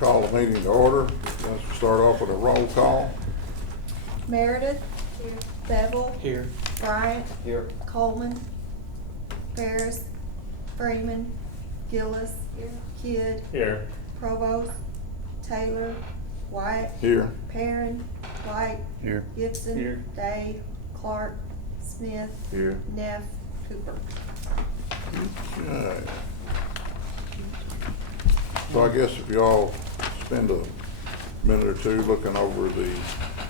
call the meeting to order. Let's start off with a roll call. Meredith. Here. Bevel. Here. Bryant. Here. Coleman. Ferris. Freeman. Gillis. Here. Kidd. Here. Provost. Taylor. White. Here. Perrin. White. Here. Gibson. Here. Day. Clark. Smith. Here. Neff. Cooper. Okay. So I guess if y'all spend a minute or two looking over the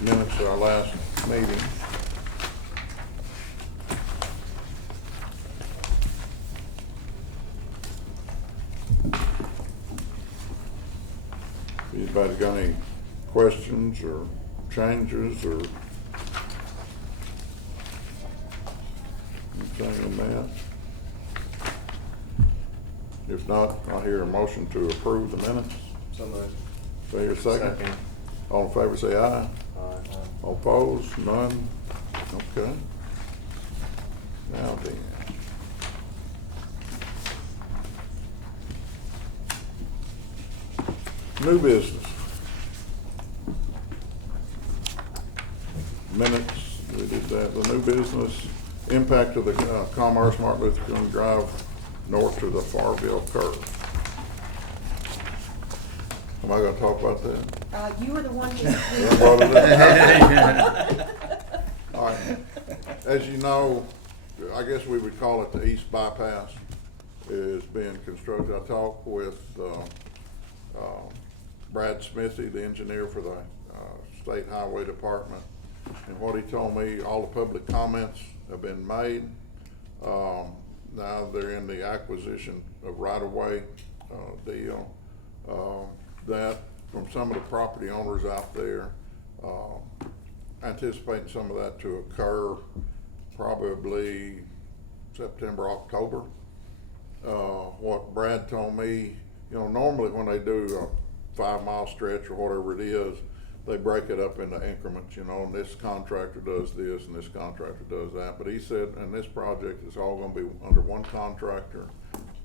minutes of our last meeting. Anybody got any questions or changes or anything in that? If not, I'll hear a motion to approve the minutes. So moved. Do I hear a second? Second. All in favor say aye. Aye. All opposed? None? Okay. Now then. New business. Minutes, we did that. The new business, impact of the Commerce Martin Luther King Drive north to the Farville curve. Am I gonna talk about that? You were the one who. I brought it up. All right. As you know, I guess we would call it the east bypass is being constructed. I talked with Brad Smithy, the engineer for the State Highway Department, and what he told me, all the public comments have been made. Now they're in the acquisition of right-of-way deal. That from some of the property owners out there, anticipating some of that to occur probably September, October. What Brad told me, you know, normally when they do a 5-mile stretch or whatever it is, they break it up into increments, you know, and this contractor does this and this contractor does that. But he said, and this project is all gonna be under one contractor,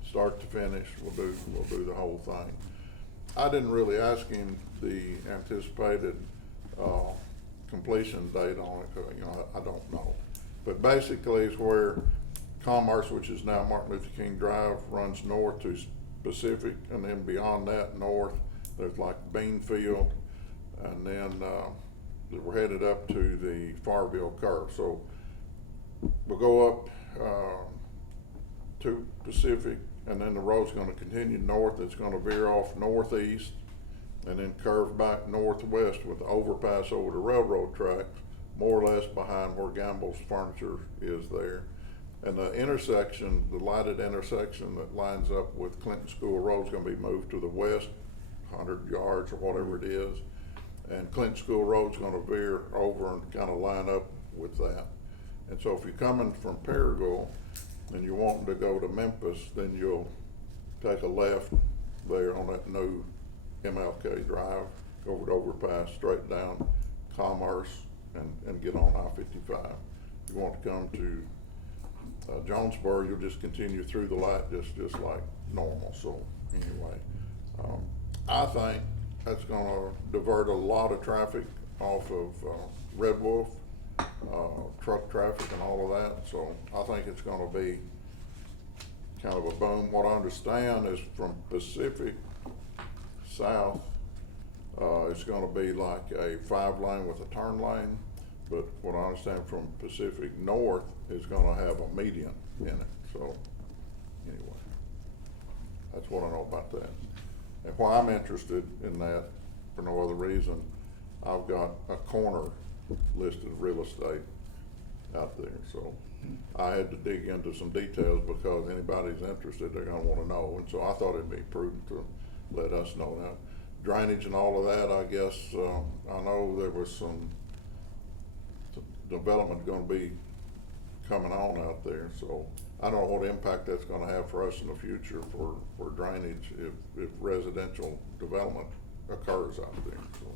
start to finish, we'll do the whole thing. I didn't really ask him the anticipated completion date on it, 'cause, you know, I don't know. But basically it's where Commerce, which is now Martin Luther King Drive, runs north to Pacific, and then beyond that north, there's like Beanfield, and then we're headed up to the Farville curve. So we'll go up to Pacific, and then the road's gonna continue north. It's gonna veer off northeast and then curve back northwest with the overpass over the railroad tracks, more or less behind where Gamble's Furniture is there. And the intersection, the lighted intersection that lines up with Clinton School Road is gonna be moved to the west, 100 yards or whatever it is. And Clinton School Road's gonna veer over and kind of line up with that. And so if you're coming from Paragould and you're wanting to go to Memphis, then you'll take a left there on that new MLK Drive, over the overpass, straight down Commerce, and get on I-55. If you want to come to Jonesboro, you'll just continue through the light just like normal. So anyway, I think that's gonna divert a lot of traffic off of Red Wolf, truck traffic and all of that. So I think it's gonna be kind of a boom. What I understand is from Pacific south, it's gonna be like a 5-lane with a turn lane. But what I understand from Pacific north is gonna have a median in it. So anyway, that's what I know about that. And why I'm interested in that, for no other reason, I've got a corner listed real estate out there. So I had to dig into some details because anybody's interested, they're gonna wanna know. And so I thought it'd be prudent to let us know that. Drainage and all of that, I guess, I know there was some development gonna be coming on out there. So I don't know what impact that's gonna have for us in the future for drainage if residential development occurs out there. So.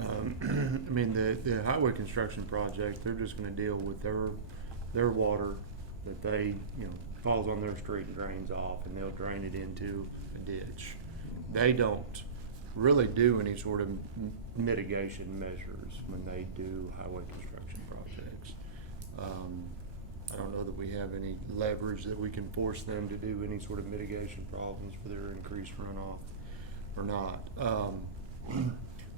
I mean, the highway construction project, they're just gonna deal with their water that they, you know, falls on their street and drains off, and they'll drain it into a ditch. they don't really do any sort of mitigation measures when they do highway construction projects. I don't know that we have any leverage that we can force them to do any sort of mitigation problems for their increased runoff or not.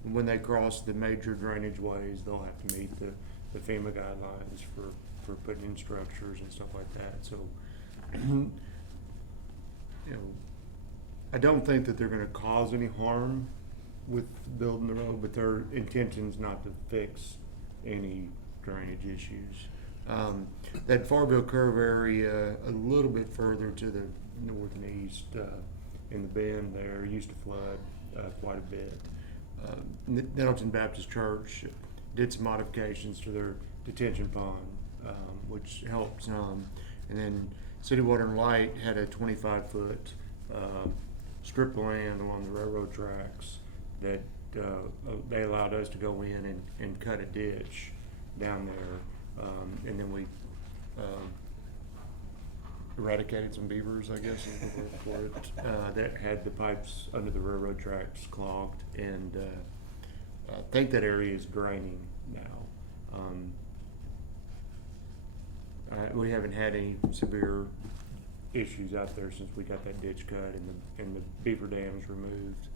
When they cross the major drainage ways, they'll have to meet the FEMA guidelines for putting in structures and stuff like that. So, you know, I don't think that they're gonna cause any harm with building the road, but their intention's not to fix any drainage issues. That Farville Curve area, a little bit further to the north and east, in the bend there, used to flood, quite a bit. Nettleton Baptist Church did some modifications to their detention pond, which helped some. And then City Water and Light had a 25-foot strip of land along the railroad tracks that they allowed us to go in and cut a ditch down there. And then we eradicated some beavers, I guess is the word for it, that had the pipes under the railroad tracks clogged, and I think that area is draining now. We haven't had any severe issues out there since we got that ditch cut and the beaver dams removed.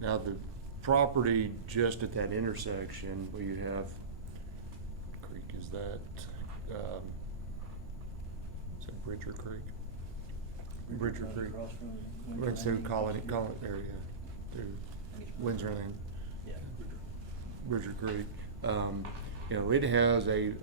Now the property just at that intersection where you have creek, is that Bridger Creek? Bridger Creek. Let's do call it area through Windsor Land. Yeah. Bridger Creek. You know, it has a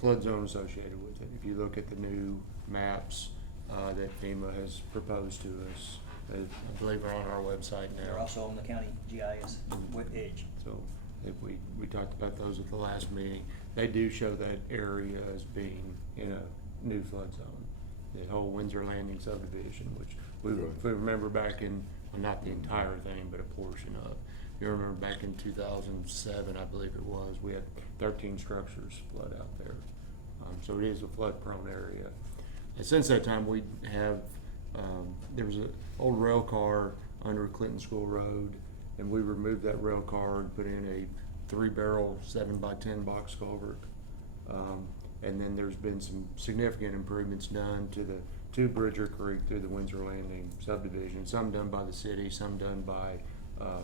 flood zone associated with it. If you look at the new maps that FEMA has proposed to us, I believe are on our website now. They're also on the county GIS with Edge. So if we talked about those at the last meeting, they do show that area as being in a new flood zone. The whole Windsor Landing subdivision, which if we remember back in, well, not the entire thing, but a portion of. You remember back in 2007, I believe it was, we had 13 structures flood out there. So it is a flood prone area. And since that time, we have, there was an old rail car under Clinton School Road, and we removed that rail car and put in a 3-barrel 7x10 box culvert. And then there's been some significant improvements done to Bridger Creek through the Windsor Landing subdivision, some done by the city, some done by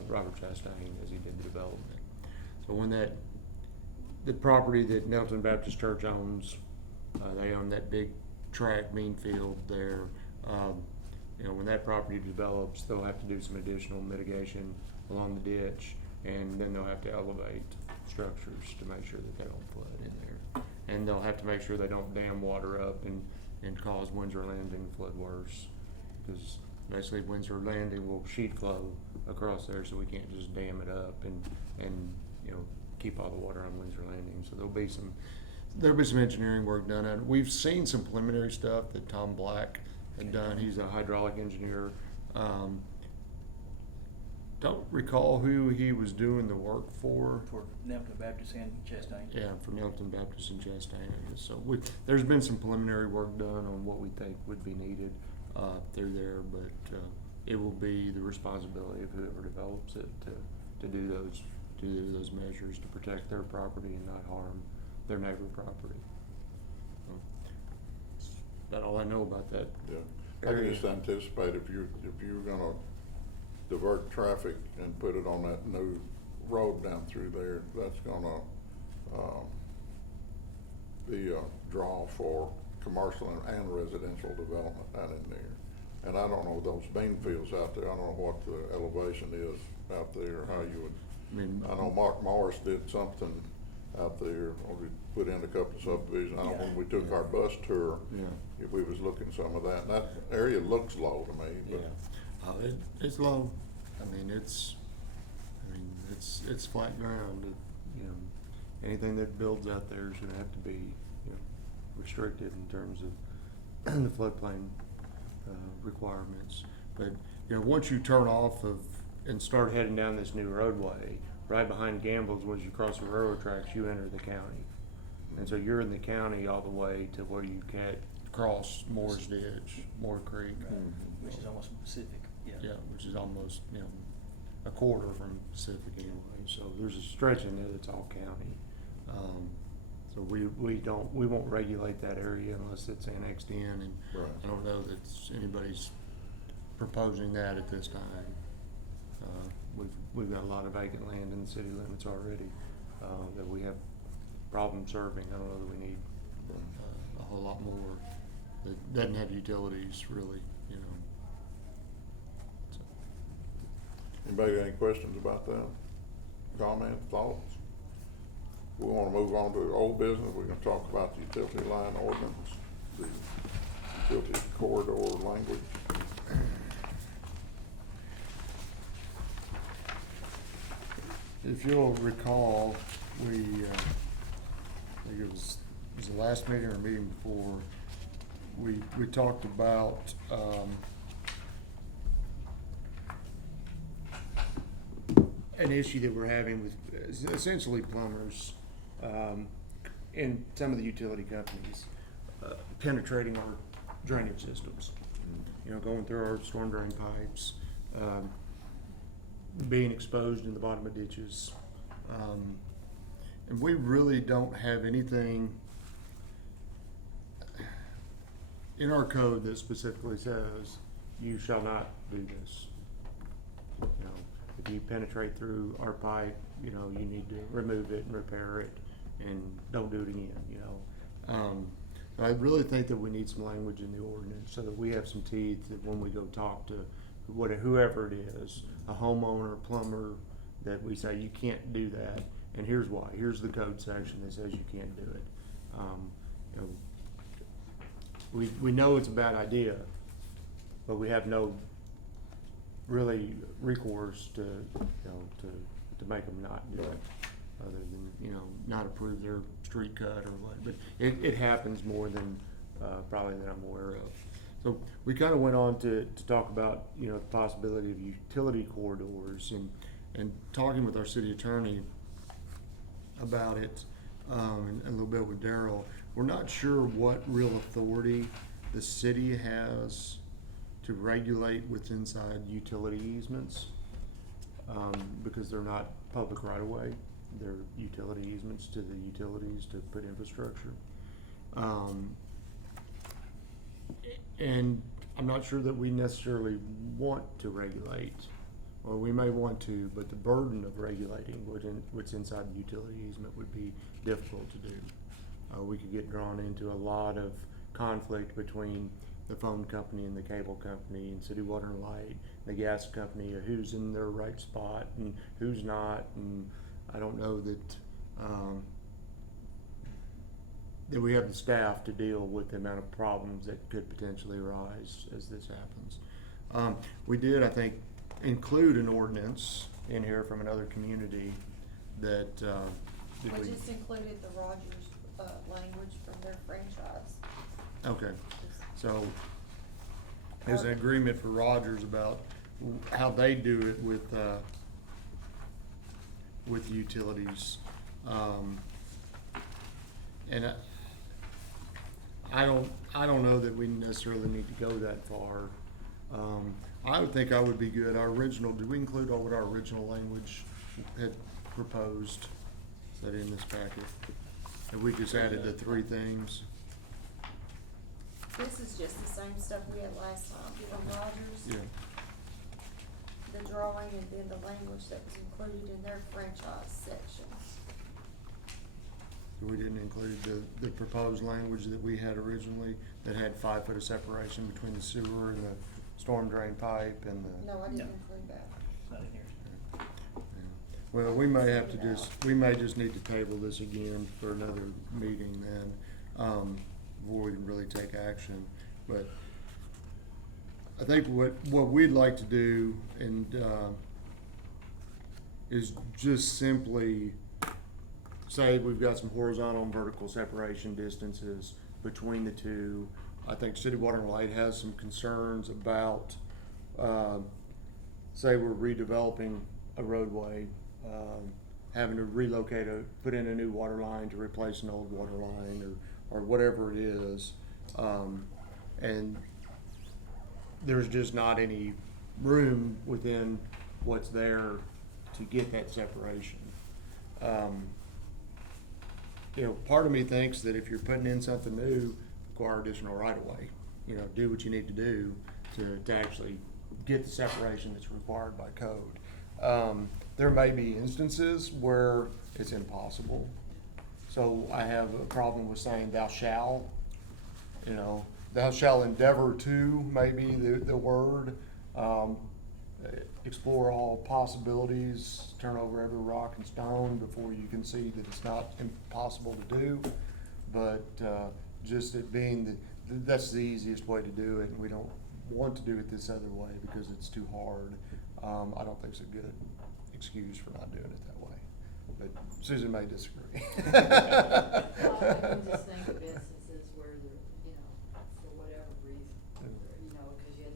Robert Chastain as he did the development. So when the property that Nettleton Baptist Church owns, they own that big tract mean field there. You know, when that property develops, they'll have to do some additional mitigation along the ditch, and then they'll have to elevate structures to make sure that they don't flood in there. And they'll have to make sure they don't dam water up and cause Windsor Landing flood worse. Because basically Windsor Landing will sheet flow across there, so we can't just dam it up and you know, keep all the water on Windsor Landing. So there'll be some engineering work done. And we've seen some preliminary stuff that Tom Black had done. He's a hydraulic engineer. Don't recall who he was doing the work for. For Nettleton Baptist and Chastain. Yeah, for Nettleton Baptist and Chastain, I guess. So there's been some preliminary work done on what we think would be needed through there, but it will be the responsibility of whoever develops it to do those measures to protect their property and not harm their neighbor property. So, that's all I know about that. Yeah, I can just anticipate if you're gonna divert traffic and put it on that new road down through there, that's gonna be a draw for commercial and residential development down in there. And I don't know those bean fields out there, I don't know what the elevation is out there, how you would, I know Mark Morris did something out there, or we put in a couple of subdivisions. I know when we took our bus tour, if we was looking some of that, and that area looks low to me, but. It's low. I mean, it's flat ground. You know, anything that builds out there is gonna have to be, you know, restricted in terms of the floodplain requirements. But, you know, once you turn off and start heading down this new roadway, right behind Gamble's, once you cross the railroad tracks, you enter the county. And so you're in the county all the way to where you can't cross Moore's Ditch, Moore Creek. Right. Which is almost Pacific. Yeah. which is almost, a quarter from Pacific anyway. So there's a stretch in there that's all county. So we won't regulate that area unless it's annexed in, and Right. I don't know that anybody's proposing that at this time. We've got a lot of vacant land in the city limits already, that we have problems serving. I don't know that we need, a whole lot more that doesn't have utilities really, So. Anybody got any questions about that? Comments, thoughts? We wanna move on to old business, we're gonna talk about the utility line ordinance, the utility corridor language. If you'll recall, I think it was the last meeting or meeting before, we talked about, an issue that we're having with essentially plumbers, and some of the utility companies, penetrating our drainage systems. Going through our storm drain pipes, being exposed in the bottom of ditches. And we really don't have anything in our code that specifically says, you shall not do this. If you penetrate through our pipe, you need to remove it and repair it, and don't do it again, I really think that we need some language in the ordinance so that we have some teeth that when we go talk to whoever it is, a homeowner, a plumber, that we say you can't do that, and here's why. Here's the code section that says you can't do it. We know it's a bad idea, but we have no really recourse to make them not do it, other than not approve their street cut or what. But it happens more than probably that I'm aware of. So we kind of went on to talk about the possibility of utility corridors, and talking with our city attorney about it, and a little bit with Daryl. We're not sure what real authority the city has to regulate with inside utility easements, because they're not public right of way. They're utility easements to the utilities to put infrastructure. And I'm not sure that we necessarily want to regulate, or we may want to, but the burden of regulating what's inside the utility easement would be difficult to do. We could get drawn into a lot of conflict between the phone company and the cable company and City Water and Light, the gas company, who's in their right spot and who's not, and I don't know that that we have the staff to deal with the amount of problems that could potentially arise as this happens. We did, I think, include an ordinance in here from another community that, I just included the Rogers, language from their franchise. Okay, so there's an agreement for Rogers about how they do it with utilities. And I don't know that we necessarily need to go that far. I would think I would be good. Did we include all what our original language had proposed? Is that in this packet? And we just added the three things? This is just the same stuff we had last time from Rogers. Yeah. The drawing and then the language that was included in their franchise section. So we didn't include the proposed language that we had originally that had 5 foot of separation between the sewer and the storm drain pipe and the. No, I didn't No. include that. Not in here. Well, we may just need to table this again for another meeting then, before we can really take action. But I think what we'd like to do is just simply say we've got some horizontal and vertical separation distances between the two. I think City Water and Light has some concerns about, say we're redeveloping a roadway, having to put in a new water line to replace an old water line or whatever it is. And there's just not any room within what's there to get that separation. You know, part of me thinks that if you're putting in something new, acquire additional right of way. You know, do what you need to do to actually get the separation that's required by code. There may be instances where it's impossible. So I have a problem with saying thou shall, you know, thou shall endeavor to, maybe the word, explore all possibilities, turn over every rock and stone before you can see that it's not impossible to do. But just it being that's the easiest way to do it, and we don't want to do it this other way because it's too hard. I don't think it's a good excuse for not doing it that way. But Susan may disagree. Well, I can just think of instances where there, you know, for whatever reason, you know, because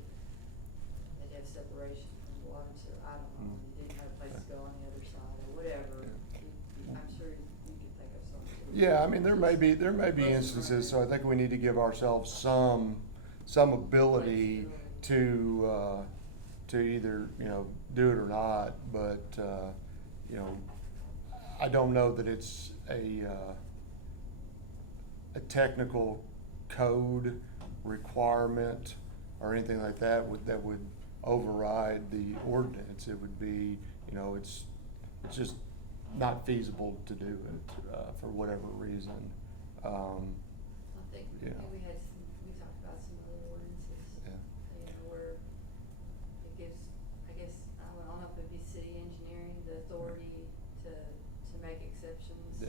they'd have separation from water, so I don't know, you didn't have a place to go on the other side or whatever. I'm sure you could think of something. Yeah, I mean, there may be instances, so I think we need to give ourselves some ability to either, you know, do it or not, but, you know, I don't know that it's a technical code requirement or anything like that would override the ordinance. It would be, you know, it's just not feasible to do it, for whatever reason. I think, Yeah. we talked about some other ordinances, Yeah. you know, where it gives, I guess, I don't know if it'd be city engineering, the authority to make exceptions. Yeah.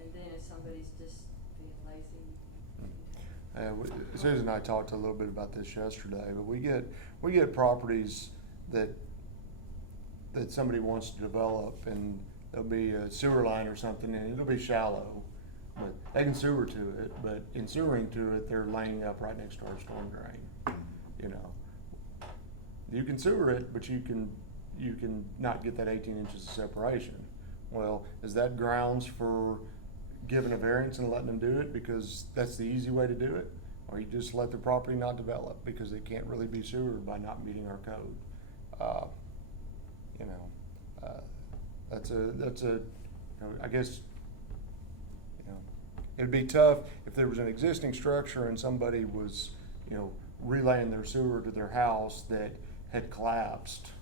And then if somebody's just being lazy. Susan and I talked a little bit about this yesterday, but we get properties that somebody wants to develop, and there'll be a sewer line or something, and it'll be shallow, but they can sewer to it, but in sewering to it, they're laying up right next to our storm drain, you know. You can sewer it, but you can not get that 18 inches of separation. Well, is that grounds for giving a variance and letting them do it because that's the easy way to do it? Or you just let the property not develop because it can't really be sewered by not meeting our code? You know, that's a, you know, I guess, you know, it'd be tough if there was an existing structure and somebody was, you know, relaying their sewer to their house that had collapsed.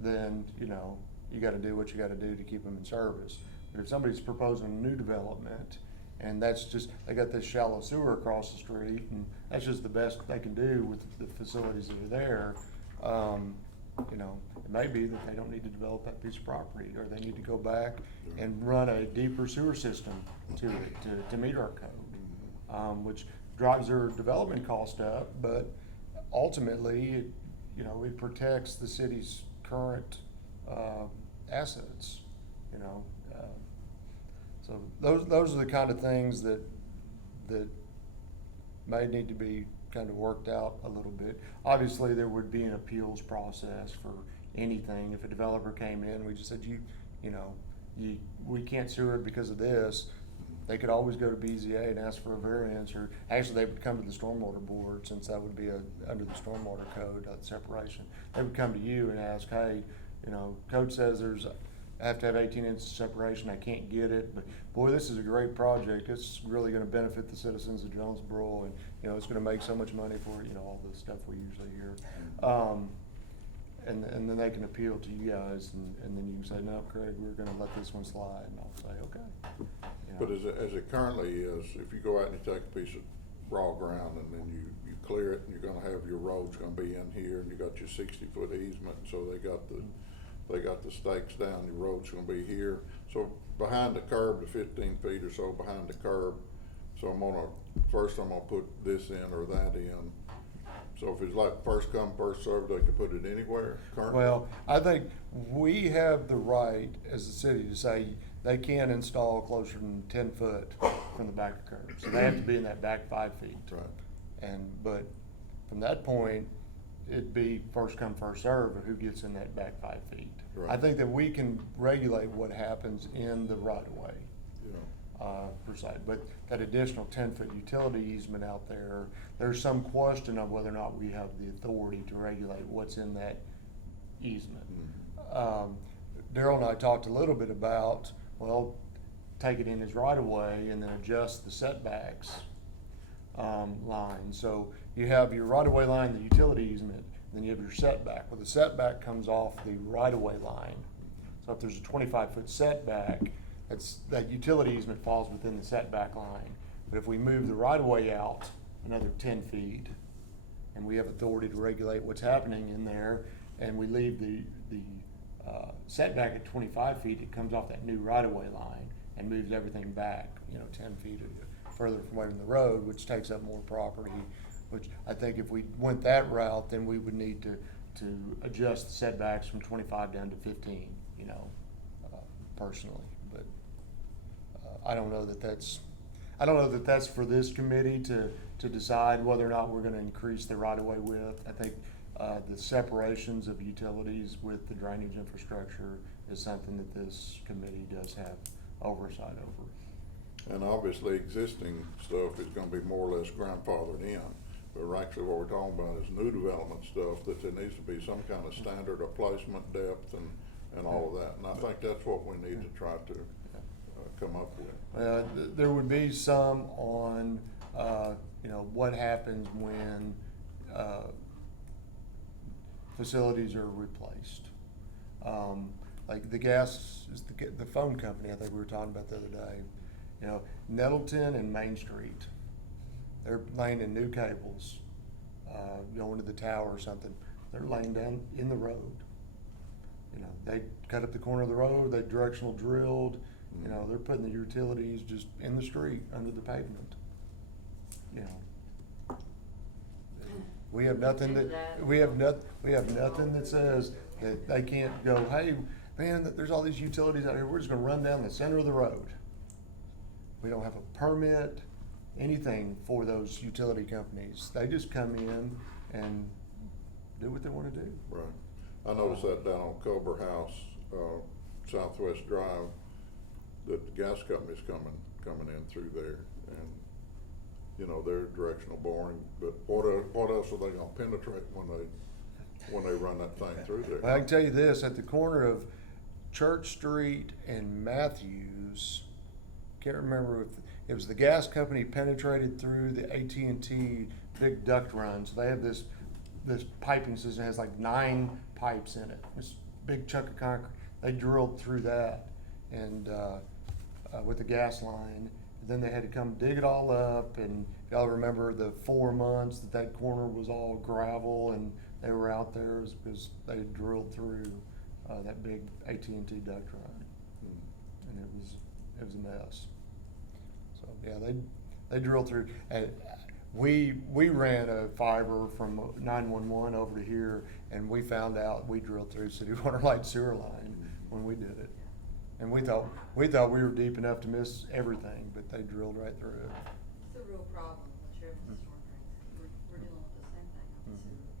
Then, you know, you gotta do what you gotta do to keep them in service. But if somebody's proposing a new development, and that's just, they got this shallow sewer across the street, and that's just the best they can do with the facilities that are there, you know, it may be that they don't need to develop that piece of property, or they need to go back and run a deeper sewer system to it, to meet our code, which drives their development cost up, but ultimately, you know, it protects the city's current assets, you know. So those are the kind of things that may need to be kind of worked out a little bit. Obviously, there would be an appeals process for anything. If a developer came in, we just said, we can't sewer it because of this. They could always go to BZA and ask for a variance, or actually they would come to the Stormwater Board, since that would be under the Stormwater Code, separation. They would come to you and ask, hey, you know, code says I have to have 18 inches separation, I can't get it, but boy, this is a great project, it's really gonna benefit the citizens of Jonesboro, and, you know, it's gonna make so much money for, you know, all the stuff we usually hear. And then they can appeal to you guys, and then you can say, no, Craig, we're gonna let this one slide, and I'll say, okay. You know. But as it currently is, if you go out and you take a piece of raw ground and then you clear it, and you're gonna have your road's gonna be in here, and you got your 60-foot easement, so they got the stakes down, your road's gonna be here. So behind the curb, the 15 feet or so behind the curb, so I'm gonna put this in or that in. So if it's like first come, first served, they could put it anywhere currently? Well, I think we have the right as a city to say they can't install closer than 10 foot from the back of the curb. So they have to be in that back 5 feet. Right. But from that point, it'd be first come, first served of who gets in that back 5 feet. Right. I think that we can regulate what happens in the right of way. per se. But that additional 10-foot utility easement out there, there's some question of whether or not we have the authority to regulate what's in that easement. Daryl and I talked a little bit about, well, take it in his right of way and then adjust the setbacks line. So you have your right of way line, the utility easement, then you have your setback. Well, the setback comes off the right of way line. So if there's a 25-foot setback, that utility easement falls within the setback line. But if we move the right of way out another 10 feet, and we have authority to regulate what's happening in there, and we leave the setback at 25 feet, it comes off that new right of way line and moves everything back, 10 feet further from away from the road, which takes up more property. Which I think if we went that route, then we would need to adjust the setbacks from 25 down to 15, personally. But I don't know that that's for this committee to decide whether or not we're gonna increase the right-of-way width. I think the separations of utilities with the drainage infrastructure is something that this committee does have oversight over. And obviously, existing stuff is gonna be more or less grandfathered in. But actually, what we're talking about is new development stuff, that there needs to be some kind of standard of placement, depth, and all of that. And I think that's what we need to try to come up with. There would be some on, what happens when facilities are replaced. Like the phone company, I think we were talking about the other day. Nettleton and Main Street, they're laying in new cables, going to the tower or something. They're laying down in the road. They cut up the corner of the road, they directional drilled, they're putting the utilities just in the street, under the pavement. We have nothing that says that they can't go, hey, man, there's all these utilities out here, we're just gonna run down the center of the road. We don't have a permit, anything for those utility companies. They just come in and do what they wanna do. Right. I noticed that down on Culver House, Southwest Drive, that the gas company's coming in through there, and, they're directional boring, but what else are they gonna penetrate when they run that thing through there? Well, I can tell you this, at the corner of Church Street and Matthews, can't remember if it was the gas company penetrated through the AT&T big duct run. So they have this piping system that has like 9 pipes in it. This big chunk of concrete. They drilled through that and with the gas line. Then they had to come dig it all up. And if y'all remember the 4 months that corner was all gravel and they were out there, because they had drilled through that big AT&T duct run, and it was a mess. So yeah, they drilled through. And we ran a fiber from 911 over to here, and we found out we drilled through city water line sewer line when we did it. And we thought we were deep enough to miss everything, but they drilled right through it. It's a real problem with Sheriff's storm drains. We're dealing with the same thing on the sewers.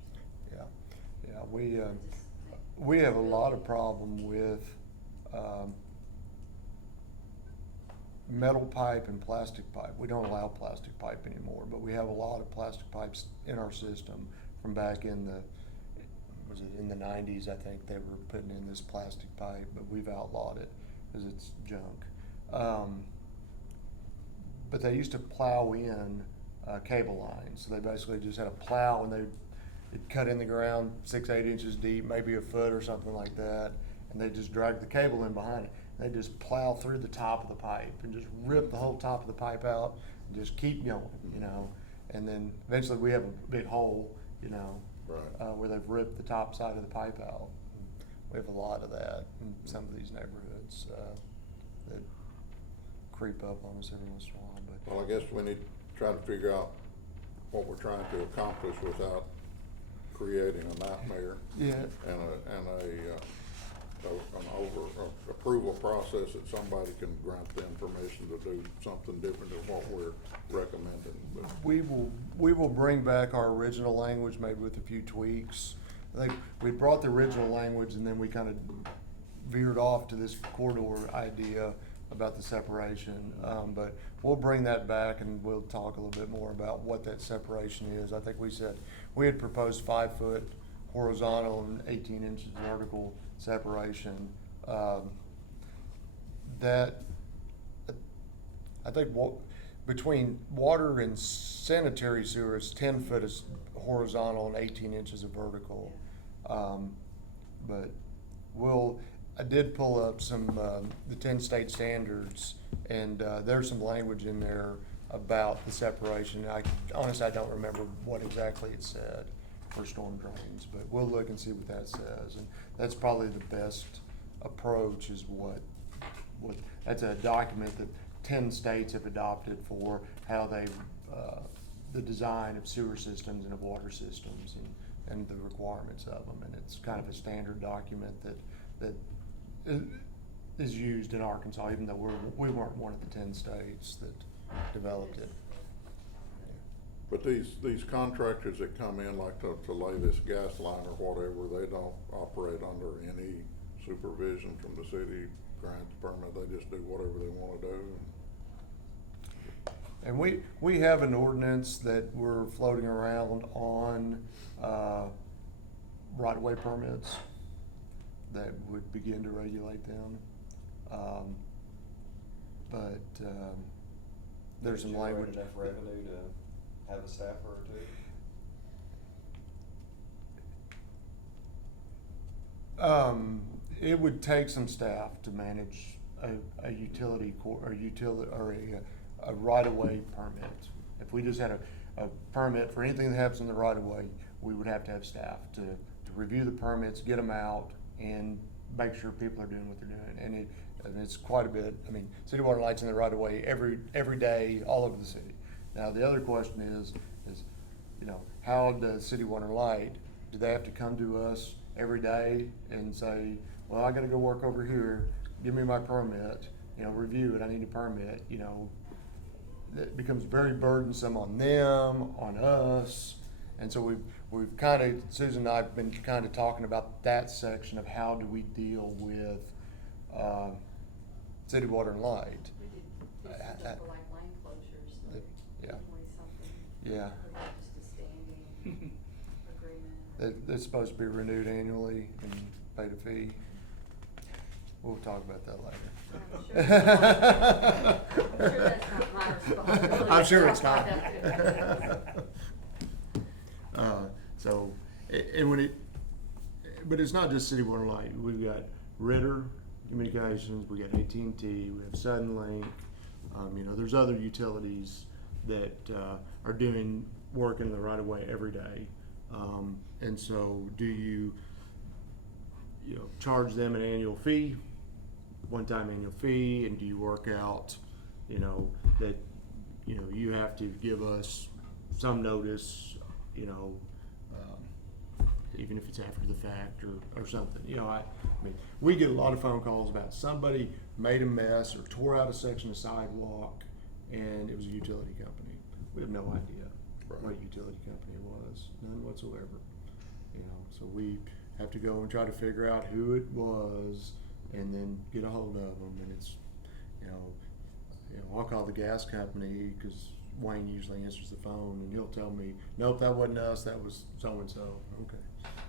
Yeah, we have a lot of problem with metal pipe and plastic pipe. We don't allow plastic pipe anymore, but we have a lot of plastic pipes in our system from back in the 90s, I think they were putting in this plastic pipe, but we've outlawed it because it's junk. But they used to plow in cable lines. So they basically just had a plow and they'd cut in the ground 6-8 inches deep, maybe a foot or something like that, and they just drag the cable in behind it. They just plow through the top of the pipe and just rip the whole top of the pipe out and just keep going, And then eventually we have a big hole, Right. where they've ripped the top side of the pipe out. We have a lot of that in some of these neighborhoods that creep up on us every once in a while. But Well, I guess we need to try to figure out what we're trying to accomplish without creating a nightmare. Yeah. And an approval process that somebody can grant them permission to do something different than what we're recommending. But we will bring back our original language, maybe with a few tweaks. I think we brought the original language and then we kind of veered off to this corridor idea about the separation, but we'll bring that back and we'll talk a little bit more about what that separation is. I think we said, we had proposed 5 foot horizontal and 18 inches vertical separation. That, I think between water and sanitary sewer, it's 10 foot is horizontal and 18 inches of vertical. But I did pull up some, the 10 state standards, and there's some language in there about the separation. Honestly, I don't remember what exactly it said for storm drains, but we'll look and see what that says. And that's probably the best approach, is what that's a document that 10 states have adopted for how they, the design of sewer systems and of water systems, and the requirements of them. And it's kind of a standard document that is used in Arkansas, even though we weren't one of the 10 states that developed it. But these contractors that come in, like to lay this gas line or whatever, they don't operate under any supervision from the city, grant the permit, they just do whatever they wanna do. And we have an ordinance that we're floating around on, right-of-way permits that would begin to regulate them. There's some language. Generate enough revenue to have a staffer or two? It would take some staff to manage a utility or a right-of-way permit. If we just had a permit for anything that happens in the right-of-way, we would have to have staff to review the permits, get them out, and make sure people are doing what they're doing. And it's quite a bit. I mean, city water lights in the right-of-way every day, all over the city. Now, the other question is, how does city water light, do they have to come to us every day and say, well, I gotta go work over here, give me my permit, review it, I need a permit, it becomes very burdensome on them, on us. And so we've kind of, Susan and I have been kind of talking about that section of how do we deal with, city water and light. We did something for like lane closures, like Yeah. 20-something. Yeah. Just a standing agreement. It's supposed to be renewed annually and paid a fee. We'll talk about that later. I'm sure that's not my responsibility. I'm sure it's not. But it's not just city water light. We've got Ritter Communications, we got AT&T, we have Suddenlink. There's other utilities that are doing work in the right of way every day. And so do you charge them an annual fee, one-time annual fee, and do you work out, that, you have to give us some notice, even if it's after the fact or something. We get a lot of phone calls about somebody made a mess or tore out a section of sidewalk, and it was a utility company. We have no idea what utility company it was, none whatsoever. So we have to go and try to figure out who it was, and then get a hold of them. And it's, I'll call the gas company, because Wayne usually answers the phone, and he'll tell me, nope, that wasn't us, that was so-and-so. Okay.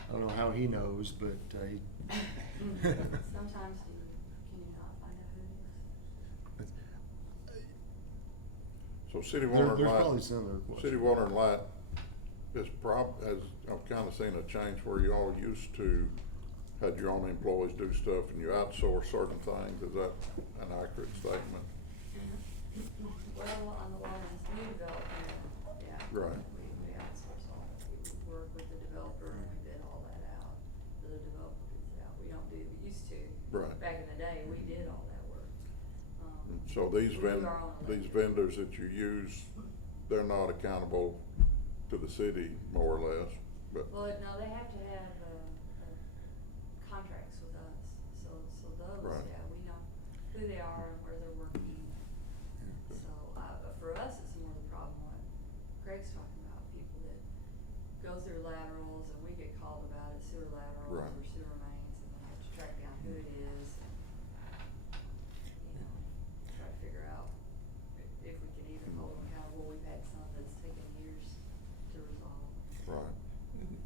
I don't know how he knows, but he. Sometimes can you not find out who it is? So city water and There's light. probably similar questions. City water and light has I've kind of seen a change where you all used to had your own employees do stuff and you outsource certain things. Is that an accurate statement? Well, on the one that's new development, yeah. Right. We outsource all that. We work with the developer and we bid all that out. The developer bids it out. We don't do, we used to. Right. Back in the day, we did all that work. So these we do our own electric. vendors that you use, they're not accountable to the city, more or less, but. Well, no, they have to have, contracts with us, so those, Right. yeah, we know who they are and where they're working. So, for us, it's more the problem what Craig's talking about, people that go through laterals and we get called about it, sewer laterals Right. or sewer mains, and we have to track down who it is.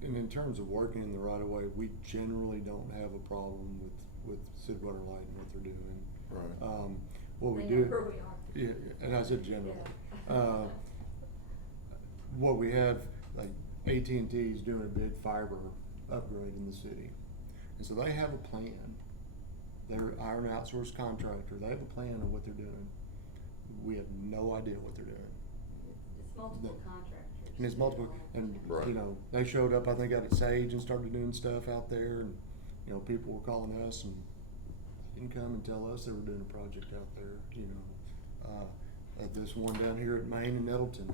and in terms of working in the right of way, we generally don't have a problem with City-Water Light and what they're doing. Right. What we They do. know where we are. Yeah, and I said generally. Yeah. What we have, like AT&T is doing a big fiber upgrade in the city. And so they have a plan. They're an outsourced contractor. They have a plan of what they're doing. We have no idea what they're doing. It's multiple contractors. And it's multiple, and, Right. you know, they showed up, I think, out at Sage and started doing stuff out there, and, you know, people were calling us and didn't come and tell us they were doing a project out there, you know. This one down here at Main and Nettleton,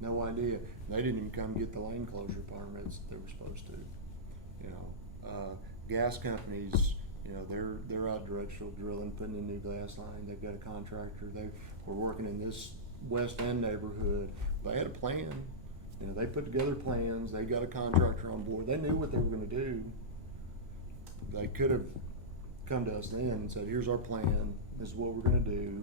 no idea. They didn't even come get the lane closure permits that they were supposed to, you know. Gas companies, you know, they're out directional drilling, putting in new gas line. They've got a contractor. They were working in this West End neighborhood. They had a plan. You know, they put together plans. They got a contractor on board. They knew what they were gonna do. They could have come to us then and said, here's our plan. This is what we're gonna do.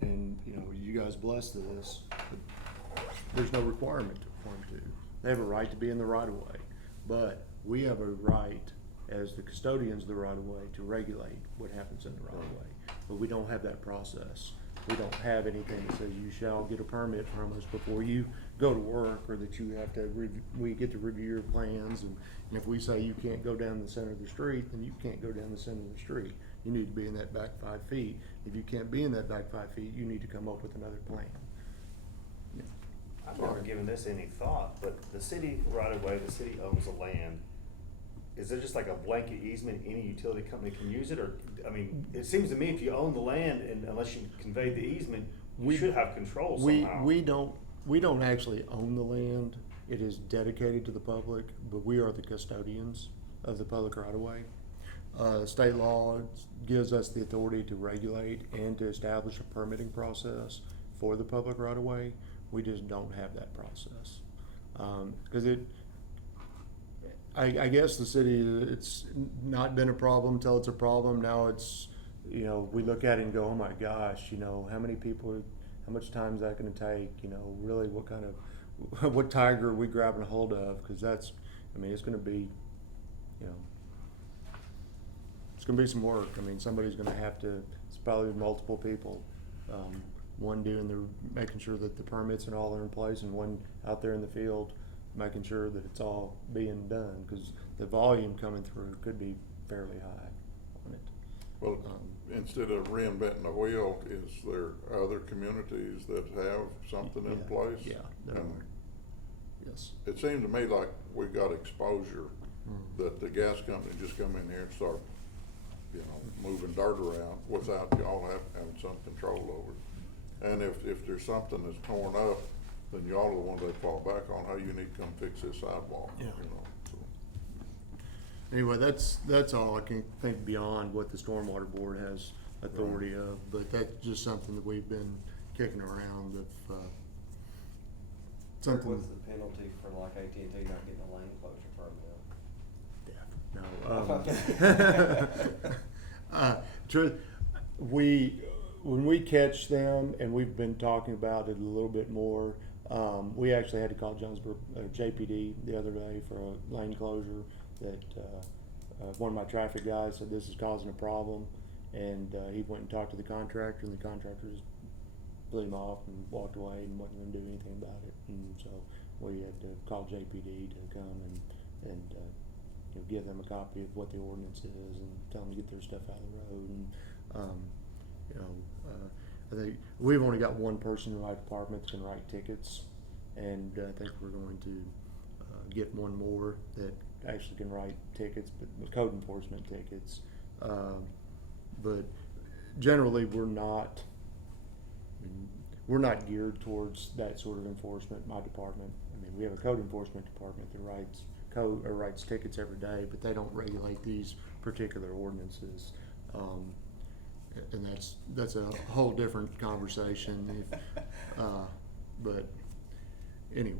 And, you know, you guys bless this. But there's no requirement for them to. They have a right to be in the right of way. But we have a right, as the custodians of the right of way, to regulate what happens in the right of way. But we don't have that process. We don't have anything that says you shall get a permit from us before you go to work, or that you have to, we get to review your plans. And if we say you can't go down the center of the street, then you can't go down the center of the street. You need to be in that back 5 feet. If you can't be in that back 5 feet, you need to come up with another plan. I've never given this any thought, but the city right away, the city owns the land. Is there just like a blanket easement, any utility company can use it, or, I mean, it seems to me if you own the land and unless you convey the easement, you should have control somehow. We don't actually own the land. It is dedicated to the public, but we are the custodians of the public right of way. State law gives us the authority to regulate and to establish a permitting process for the public right of way. We just don't have that process. Because I guess the city, it's not been a problem till it's a problem. Now it's, you know, we look at it and go, oh my gosh, you know, how many people, how much time is that gonna take? You know, really what kind of, what tiger are we grabbing a hold of? Because that's, I mean, it's gonna be, you know, it's gonna be some work. I mean, somebody's gonna have to, it's probably multiple people. One making sure that the permits and all are in place, and one out there in the field making sure that it's all being done, because the volume coming through could be fairly high on it. Well, instead of reinventing the wheel, is there other communities that have something in Yeah, place? yeah, there And are. Yes. it seemed to me like we got exposure, that the gas company just come in here and start, you know, moving dirt around without y'all having some control over it. And if there's something that's torn up, then y'all are the ones they fall back on, hey, you need to come fix this sidewalk, you Yeah. know, so. Anyway, that's all I can think beyond what the Stormwater Board has authority of, but that's just something that we've been kicking around of, something. What's the penalty for like AT&T not getting a lane closure permit? No. Truth, when we catch them, and we've been talking about it a little bit more, we actually had to call Jonesboro JPD the other day for a lane closure that one of my traffic guys said this is causing a problem, and he went and talked to the contractor, and the contractor just blew him off and walked away and wasn't going to do anything about it. And so we had to call JPD to come and you know, give them a copy of what the ordinance is and tell them to get their stuff out of the road. And you know, I think we've only got one person in my department that can write tickets, and I think we're going to get one more that actually can write tickets, but code enforcement tickets. But generally, we're not geared towards that sort of enforcement. My department, I mean, we have a code enforcement department that writes tickets every day, but they don't regulate these particular ordinances. And that's a whole different conversation. But anyway,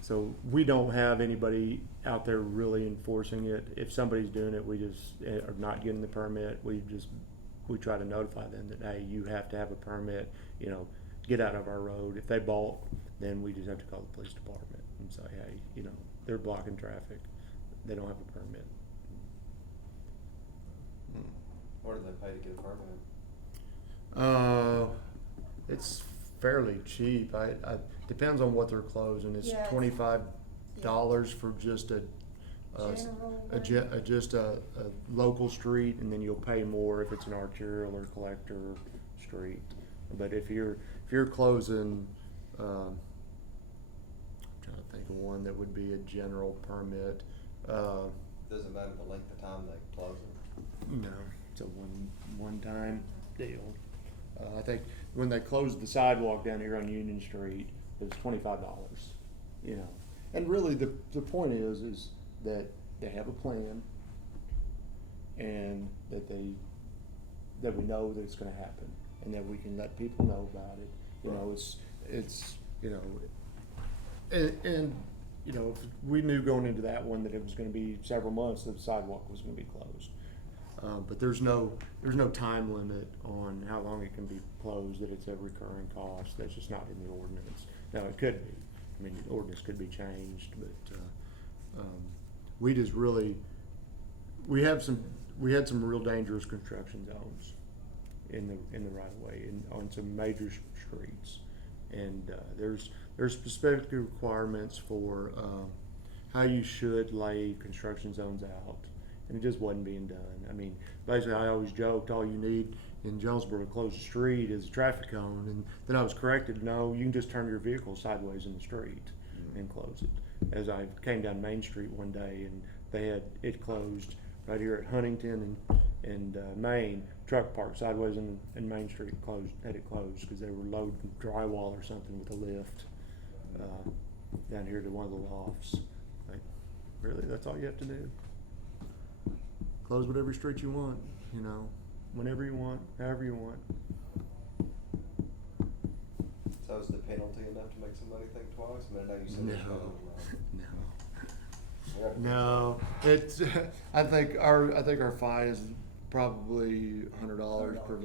so we don't have anybody out there really enforcing it. If somebody's doing it, we just are not getting the permit. We try to notify them that, hey, you have to have a permit. You know, get out of our road. If they balk, then we just have to call the police department and say, hey, you know, they're blocking traffic. They don't have a permit. What do they pay to get a permit? It's fairly cheap. I depends on what they're closing. It's Yeah, it's- $25 for just just a local street, and then you'll pay more if it's an arterial or collector street. But if you're closing, I'm trying to think of one that would be a general permit. Does it matter the length of time they close it? No, it's a one-time deal. I think when they closed the sidewalk down here on Union Street, it was $25. You know, and really the point is that they have a plan, and that we know that it's going to happen, and that we can let people know about it. You know, it's you know, and you know, if we knew going into that one that it was going to be several months that the sidewalk was going to be closed. But there's no time limit on how long it can be closed, that it's a recurring cost. That's just not in the ordinance. Now, it could be. I mean, the ordinance could be changed, but we just really, we had some real dangerous construction zones in the right of way on some major streets. And there's specific requirements for how you should lay construction zones out. And it just wasn't being done. I mean, basically, I always joked, all you need in Jonesboro to close the street is a traffic cone. And then I was corrected, no, you can just turn your vehicle sideways in the street and close it. As I came down Main Street one day, and they had it closed right here at Huntington and Main, truck parked sideways in Main Street, had it closed because they were loading drywall or something with a lift down here to one of the lofts. Like, really, that's all you have to do? Close whatever street you want, you know, whenever you want, however you want. So is the penalty enough to make somebody think twice? I mean, I know you said it's No, it's. I think our fine is probably $100 per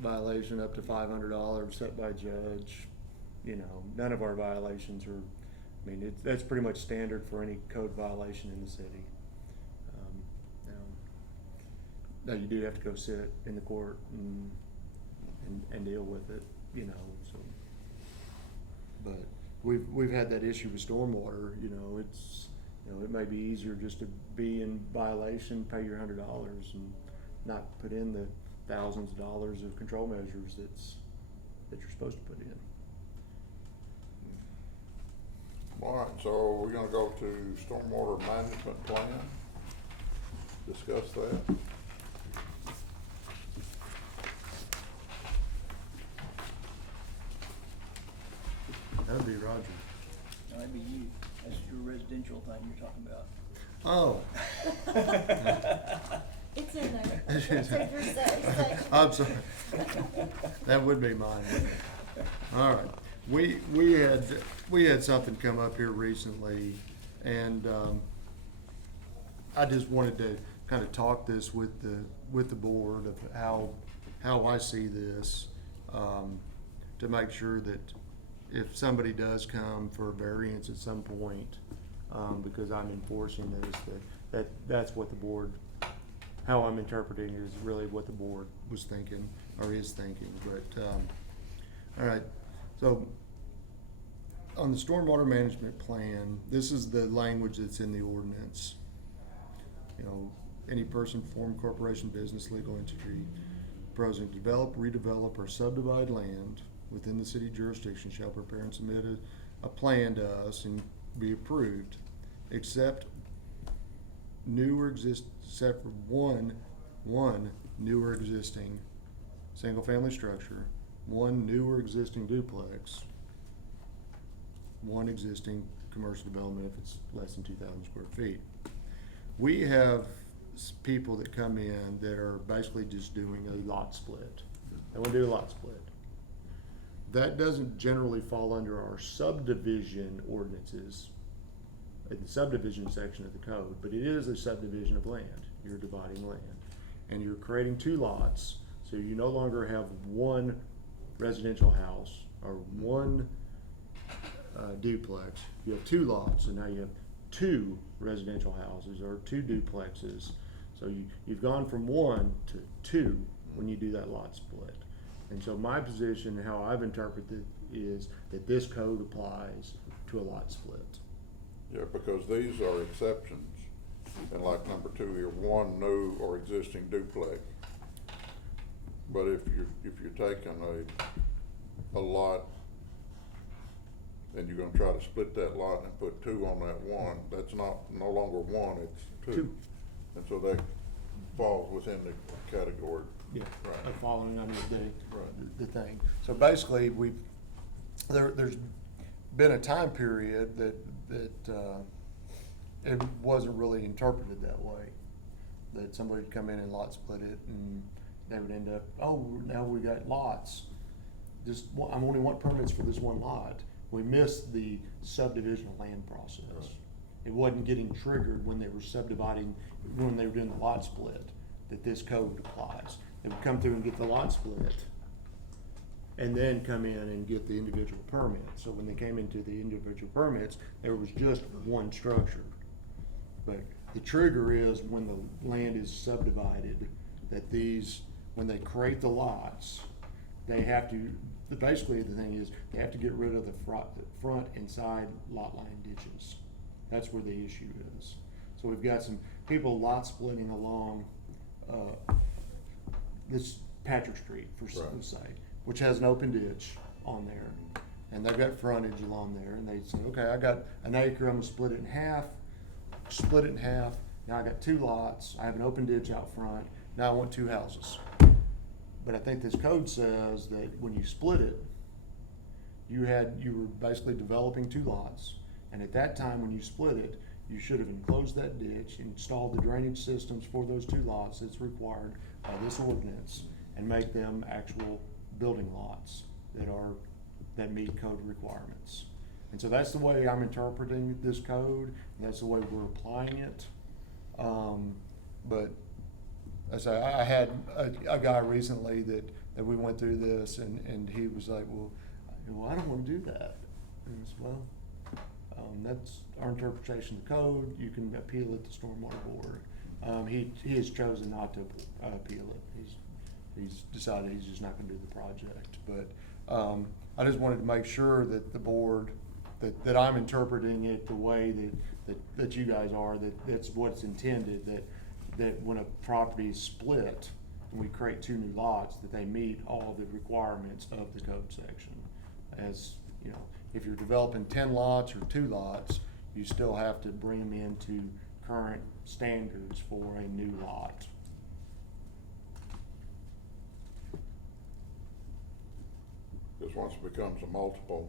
violation, up to $500 set by judge. You know, none of our violations are. I mean, that's pretty much standard for any code violation in the city. Now you do have to go sit in the court and deal with it, you know. So, but we've had that issue with stormwater. You know, it may be easier just to be in violation, pay your $100, and not put in the thousands of dollars of control measures that you're supposed to put in. All right, so we're gonna go to stormwater management plan, discuss that. That'd be Roger. No, that'd be you. That's your residential thing you're talking about. Oh. It's in there. It's in your section. I'm sorry. That would be mine. All right. We had something come up here recently, and I just wanted to kind of talk this with the board of how I see this, to make sure that if somebody does come for a variance at some point, because I'm enforcing this, that's what the board, how I'm interpreting it is really what the board was thinking or is thinking. But all right, so on the stormwater management plan, this is the language that's in the ordinance. You know, any person, form, corporation, business, legal entity, proposing to develop, redevelop, or subdivide land within the city jurisdiction shall prepare and submit a plan to us and be approved, except for one new or existing single-family structure, one new or existing duplex, one existing commercial development if it's less than 2,000 square feet. We have people that come in that are basically just doing a lot split. They want to do a lot split. That doesn't generally fall under our subdivision ordinances, in the subdivision section of the code, but it is a subdivision of land. You're dividing land, and you're creating two lots, so you no longer have one residential house or one duplex. You have two lots, and now you have two residential houses or two duplexes. So you've gone from one to two when you do that lot split. And so my position, how I've interpreted it, is that this code applies to a lot split. Yeah, because these are exceptions, and like number two here, one new or existing duplex. But if you're taking a lot, and you're gonna try to split that lot and put two on that one, that's no longer one, it's two. Two. And so that falls within the category. Yeah, Right. following under Right. the thing. So basically, there's been a time period that it wasn't really interpreted that way. That somebody would come in and lot split it, and they would end up, oh, now we got lots. I only want permits for this one lot. We missed the subdivision of land process. Right. It wasn't getting triggered when they were subdividing, when they were doing the lot split, that this code applies. They would come through and get the lot split, and then come in and get the individual permits. So when they came into the individual permits, there was just one structure. But the trigger is when the land is subdivided, that when they create the lots, they have to, basically the thing is, they have to get rid of the front and side lot line ditches. That's where the issue is. So we've got some people lot splitting along, this Patrick Street, for Right. say, which has an open ditch on there, and they've got frontage along there, and they say, okay, I got an acre, I'm gonna split it in half, now I got two lots, I have an open ditch out front, now I want two houses. But I think this code says that when you split it, you were basically developing two lots, and at that time, when you split it, you should have enclosed that ditch, installed the drainage systems for those two lots that's required by this ordinance, and make them actual building lots that meet code requirements. And so that's the way I'm interpreting this code, and that's the way we're applying it. But I say, I had a guy recently that we went through this, and he was like, well, I don't wanna do that. And I said, well, that's our interpretation of the code. You can appeal it to Stormwater Board. He has chosen not to appeal it. He's decided he's just not gonna do the project. But I just wanted to make sure that the board, that I'm interpreting it the way that you guys are, that's what's intended, that when a property is split and we create two new lots, that they meet all the requirements of the code section. As, you know, if you're developing 10 lots or 2 lots, you still have to bring them into current standards for a new lot. Because once it becomes a multiple,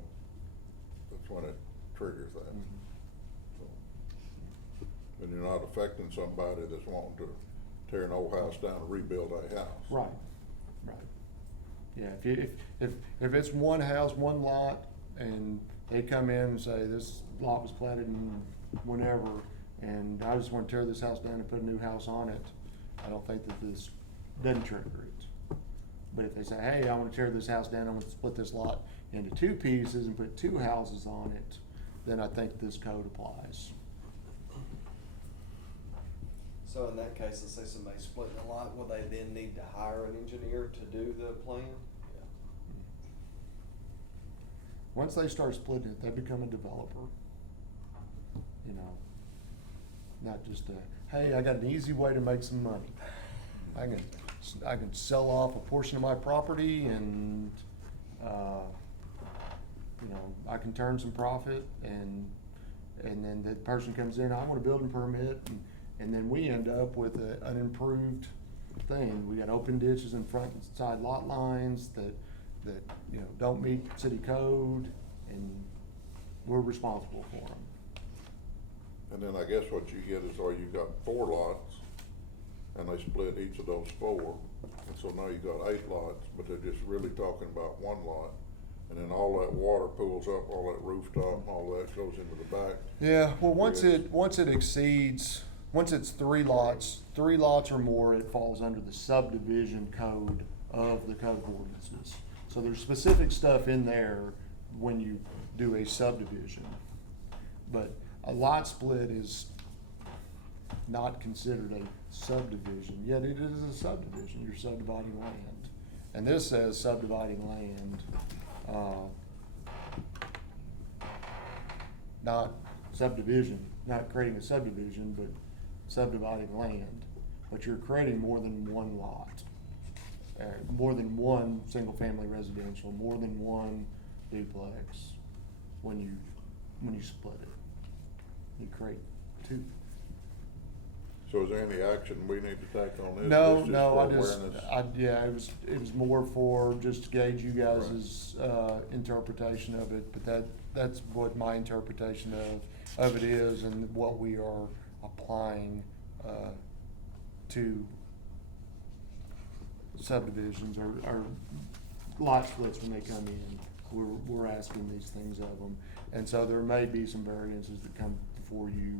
that's when it triggers that. So, and you're not affecting somebody that's wanting to tear an old house down and rebuild a house. Right. Yeah, if it's one house, one lot, and they come in and say, this lot was platted in whenever, and I just wanna tear this house down and put a new house on it, I don't think that this doesn't trigger it. But if they say, hey, I wanna tear this house down, I wanna split this lot into 2 pieces and put 2 houses on it, then I think this code applies. So in that case, let's say somebody's splitting a lot, will they then need to hire an engineer to do the plan? Once they start splitting it, they become a developer. You know, not just hey, I got an easy way to make some money. I can sell off a portion of my property and, you know, I can turn some profit, and then the person comes in, I want a building permit, and then we end up with an improved thing. We got open ditches in front and side lot lines that you know, don't meet city code, and we're responsible for them. And then I guess what you get is, or you got 4 lots, and they split each of those 4, and so now you got 8 lots, but they're just really talking about 1 lot. And then all that water pools up, all that rooftop, all that goes into the back. Yeah, well, once it exceeds, once it's 3 lots or more, it falls under the subdivision code of the code of ordinances. So there's specific stuff in there when you do a subdivision. But a lot split is not considered a subdivision, yet it is a subdivision, you're subdividing land. And this says subdividing land, not subdivision, not creating a subdivision, but subdividing land. But you're creating more than one lot, more than one single-family residential, more than one duplex, when you split it. You create two. So is there any action we need to take on this? No, This no, for I just, awareness? yeah, it was more for just to gauge you guys' interpretation of it, but that's what my interpretation of it is and what we are applying, to subdivisions or lot splits when they come in. We're asking these things of them, and so there may be some variances that come before you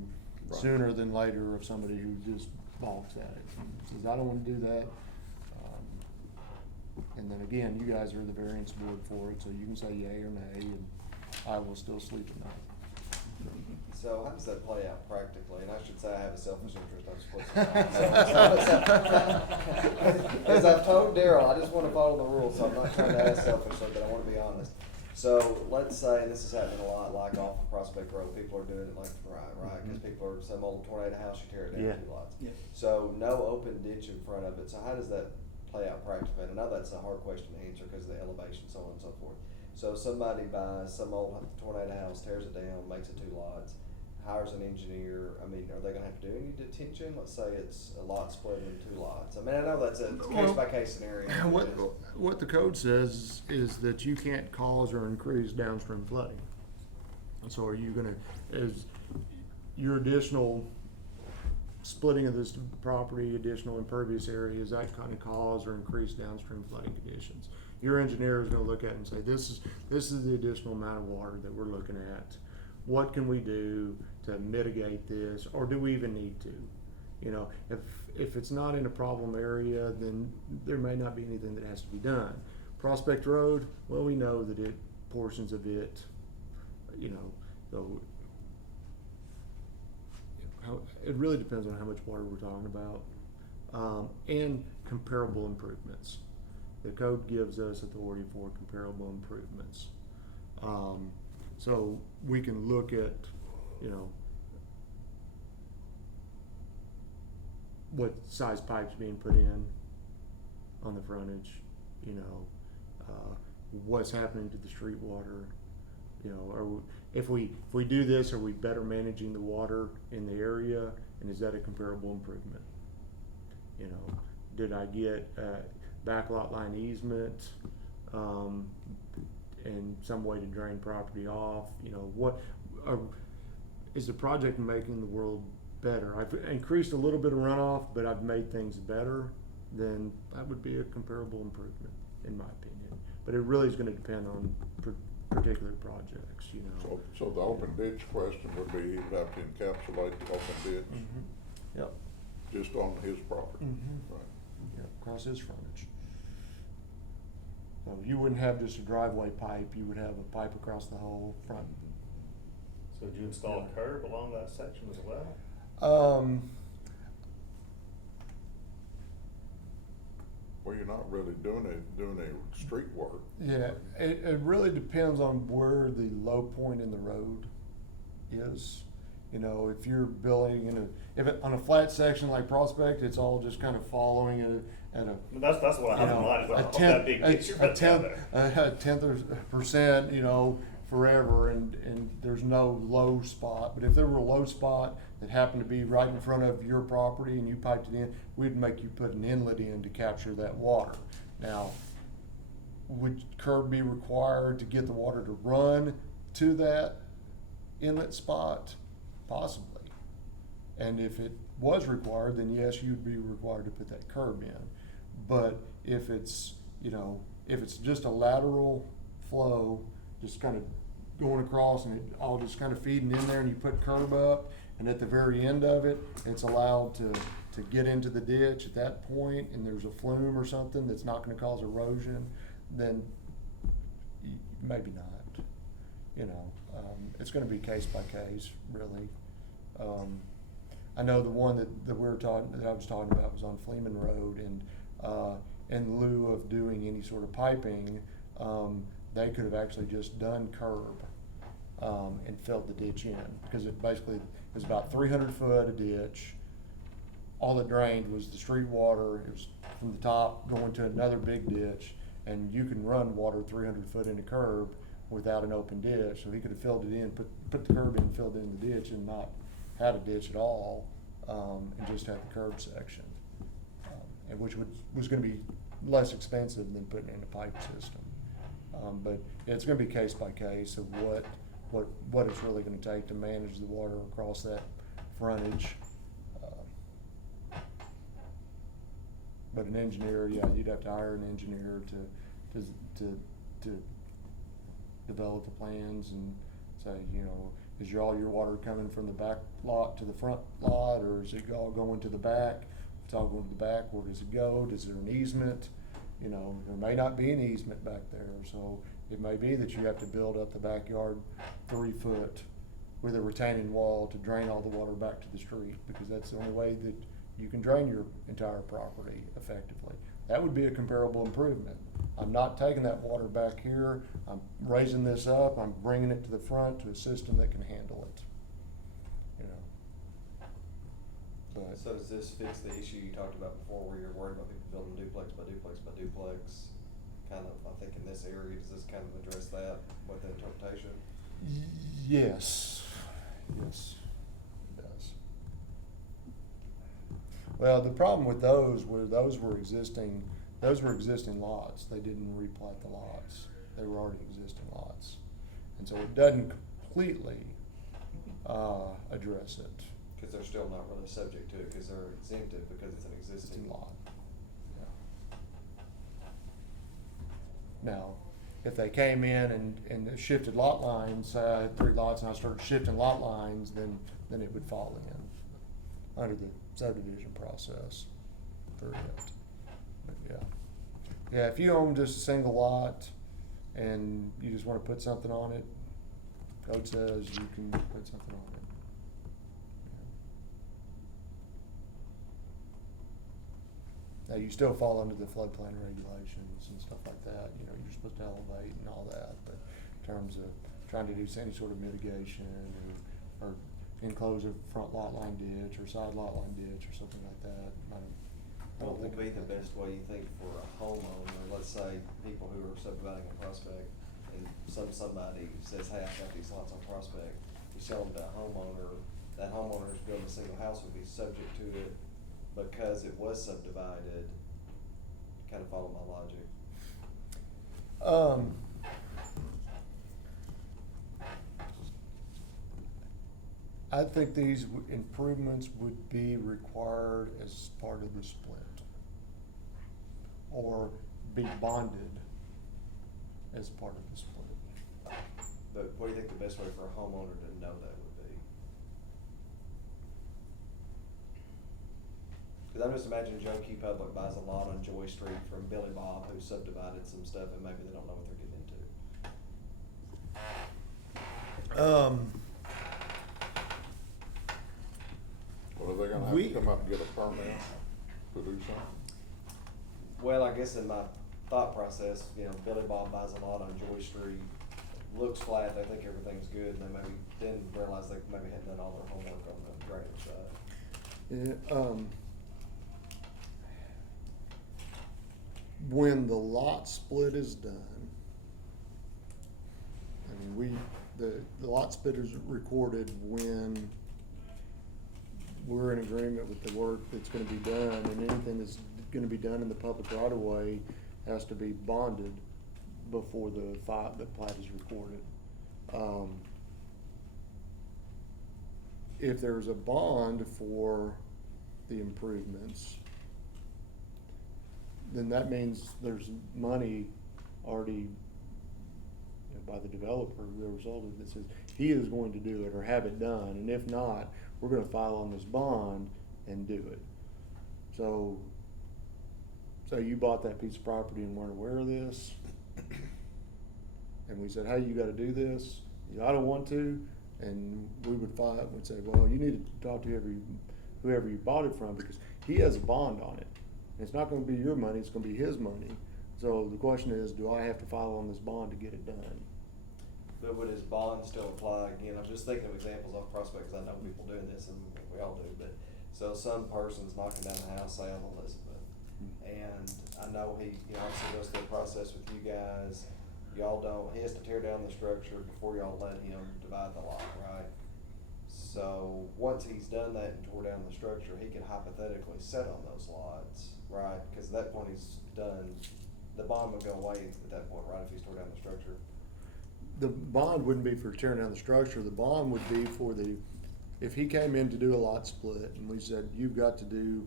Right. sooner than later of somebody who just balks at it and says, I don't wanna do that. And then again, you guys are the variance board for it, so you can say yay or nay, and I will still sleep at night. So how does that play out practically? And I should say I have a selfish interest, I'm split. As I've told Daryl, I just wanna follow the rules, so I'm not trying to ask selfishly, but I wanna be honest. So let's say, and this is happening a lot, like off of Prospect Road, people are doing it left and right, cause people are, some old tornado house, you tear it Yeah. down 2 lots. Yeah. So no open ditch in front of it, so how does that play out practically? And I know that's a hard question to answer because of the elevation, so on and so forth. So somebody buys some old tornado house, tears it down, makes it 2 lots, hires an engineer, I mean, are they gonna have to do any detention? Let's say it's a lot split into 2 lots. I mean, I know that's a case by case scenario. What the code says is that you can't cause or increase downstream flooding. So are you gonna, is your additional splitting of this property, additional impervious area, is that gonna cause or increase downstream flooding conditions? Your engineer is gonna look at it and say, this is the additional amount of water that we're looking at. What can we do to mitigate this, or do we even need to? You know, if it's not in a problem area, then there may not be anything that has to be done. Prospect Road, well, we know that portions of it, you know, so it really depends on how much water we're talking about, and comparable improvements. The code gives us authority for comparable improvements. So we can look at, you know, what size pipes being put in on the frontage, you know, what's happening to the street water, you know, if we do this, are we better managing the water in the area, and is that a comparable improvement? You know, did I get backlot line easement, and some way to drain property off? You know, is the project making the world better? I've increased a little bit of runoff, but I've made things better. Then that would be a comparable improvement, in my opinion. But it really is going to depend on particular projects, you know. So the open ditch question would be, he'd have to encapsulate the open ditch Yep. just on his property. Right. Yep, across his frontage. So you wouldn't have just a driveway pipe, you would have a pipe across the whole front. So did you install a curb along that section as well? Well, you're not really doing a street work. Yeah, it really depends on where the low point in the road is. You know, if you're building on a flat section like Prospect, it's all just kind of following at a. That's what I have in mind, is off that big picture right down there. A tenth of a percent, you know, forever, and there's no low spot. But if there were a low spot that happened to be right in front of your property and you piped it in, we'd make you put an inlet in to capture that water. Now, would curb be required to get the water to run to that inlet spot? Possibly. And if it was required, then yes, you'd be required to put that curb in. But if it's, you know, if it's just a lateral flow, just kind of going across and it all just kind of feeding in there, and you put curb up, and at the very end of it, it's allowed to get into the ditch at that point, and there's a flume or something that's not gonna cause erosion, then maybe not. you know, it's gonna be case by case, really. I know the one that I was talking about was on Fleeman Road, and, in lieu of doing any sort of piping, they could have actually just done curb, and filled the ditch in, because it basically was about 300 foot of ditch. All it drained was the street water. It was from the top going to another big ditch, and you can run water 300 foot in a curb without an open ditch. So he could have filled it in, put the curb in, filled in the ditch, and not had a ditch at all, and just had the curb section, and which was going to be less expensive than putting in a pipe system. But it's going to be case by case of what it's really going to take to manage the water across that frontage. But an engineer, yeah, you'd have to hire an engineer to develop the plans and say, you know, is all your water coming from the back lot to the front lot, or is it all going to the back? If it's all going to the back, where does it go? Is there an easement? You know, there may not be an easement back there, so it may be that you have to build up the backyard 3 foot with a retaining wall to drain all the water back to the street, because that's the only way that you can drain your entire property effectively. That would be a comparable improvement. I'm not taking that water back here, I'm raising this up, I'm bringing it to the front to a system that can handle it, you know. But, So does this fix the issue you talked about before, where you're worried about people building duplex by duplex by duplex? Kind of, I think in this area, does this kind of address that with the interpretation? yes, yes, it does. Well, the problem with those were existing lots. They didn't replat the lots. They were already existing lots. And so it doesn't completely address it. Because they're still not really subject to it, because they're exempted because it's an existing lot. Yeah. Now, if they came in and shifted lot lines, I had 3 lots and I started shifting lot lines, then it would fall in under the subdivision process for it. But yeah. Yeah, if you own just a single lot and you just wanna put something on it, code says you can put something on it. Now, you still fall under the floodplain regulations and stuff like that, you know, you're supposed to elevate and all that, but in terms of trying to do any sort of mitigation or enclose a front lot line ditch or side lot line ditch or something like that, I don't What would think be the best way, you think, for a homeowner, let's say people who are subdividing a Prospect, and somebody says, hey, I've got these lots on Prospect, you sell them to a homeowner, that homeowner who's building a single house would be subject to it because it was subdivided. Kind of follow my logic. I think these improvements would be required as part of the split, or be bonded as part of the split. But what do you think the best way for a homeowner to know that would be? Because I'm just imagining Joe Q. Public buys a lot on Joy Street from Billy Bob, who subdivided some stuff, and maybe they don't know what they're getting into. Well, are they gonna have to come up and get a permit to do something? Well, I guess in my thought process, you know, Billy Bob buys a lot on Joy Street, looks flat, they think everything's good, and they maybe didn't realize they maybe hadn't done all their homework on the drainage side. Yeah, when the lot split is done, I mean, the lot split is recorded when we're in agreement with the work that's gonna be done, and anything that's gonna be done in the public right of way has to be bonded before the plat is recorded. If there's a bond for the improvements, then that means there's money already by the developer, the result of this is he is going to do it or have it done, and if not, we're gonna file on this bond and do it. So you bought that piece of property and weren't aware of this, and we said, hey, you gotta do this, I don't want to, and we would fight, we'd say, well, you need to talk to whoever you bought it from, because he has a bond on it. It's not gonna be your money, it's gonna be his money. So the question is, do I have to file on this bond to get it done? But would his bond still apply? Again, I'm just thinking of examples off Prospect, because I know people doing this, and we all do, but, so some person's knocking down the house, say on Elizabeth, and I know he, obviously goes through the process with you guys, y'all don't, he has to tear down the structure before y'all let him divide the lot, right? So, once he's done that and tore down the structure, he could hypothetically set on those lots, right? Cause at that point he's done, the bond would go away at that point, right, if he's tore down the structure? The bond wouldn't be for tearing down the structure, the bond would be for if he came in to do a lot split, and we said, you've got to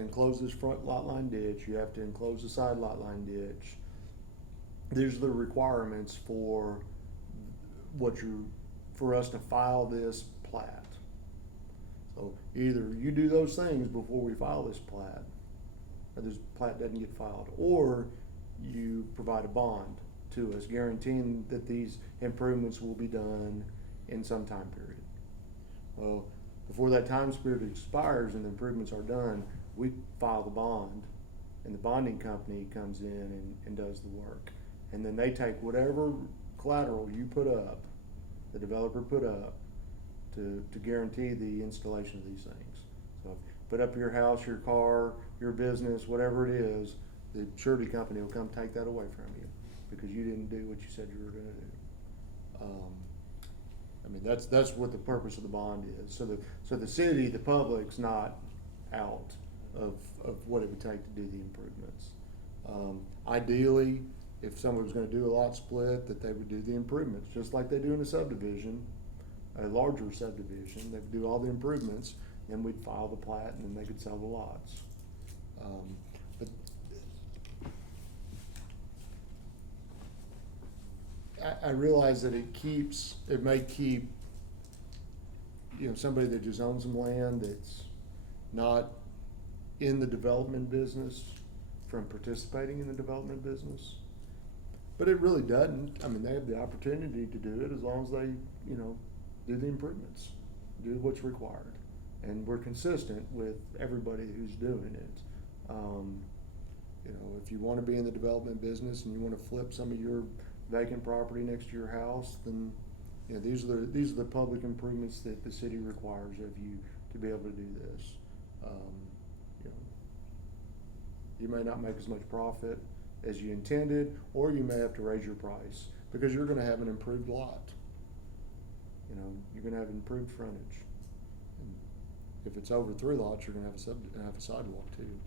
enclose this front lot line ditch, you have to enclose the side lot line ditch. These are the requirements for for us to file this plat. So either you do those things before we file this plat, or this plat doesn't get filed, or you provide a bond to us guaranteeing that these improvements will be done in some time period. Well, before that time period expires and the improvements are done, we file the bond, and the bonding company comes in and does the work. And then they take whatever collateral you put up, the developer put up, to guarantee the installation of these things. So put up your house, your car, your business, whatever it is, the surety company will come take that away from you because you didn't do what you said you were gonna do. I mean, that's what the purpose of the bond is. So the city, the public's not out of what it would take to do the improvements. Ideally, if someone was gonna do a lot split, that they would do the improvements, just like they do in a subdivision, a larger subdivision. They would do all the improvements, then we'd file the plat, and then they could sell the lots. But I realize that it may keep, somebody that just owns some land that's not in the development business from participating in the development business. But it really doesn't. I mean, they have the opportunity to do it as long as they, do the improvements, do what's required. And we're consistent with everybody who's doing it. If you wanna be in the development business and you wanna flip some of your vacant property next to your house, then, these are the public improvements that the city requires of you to be able to do this. You may not make as much profit as you intended, or you may have to raise your price because you're gonna have an improved lot. You're gonna have improved frontage. And if it's over 3 lots, you're gonna have a sidewalk too.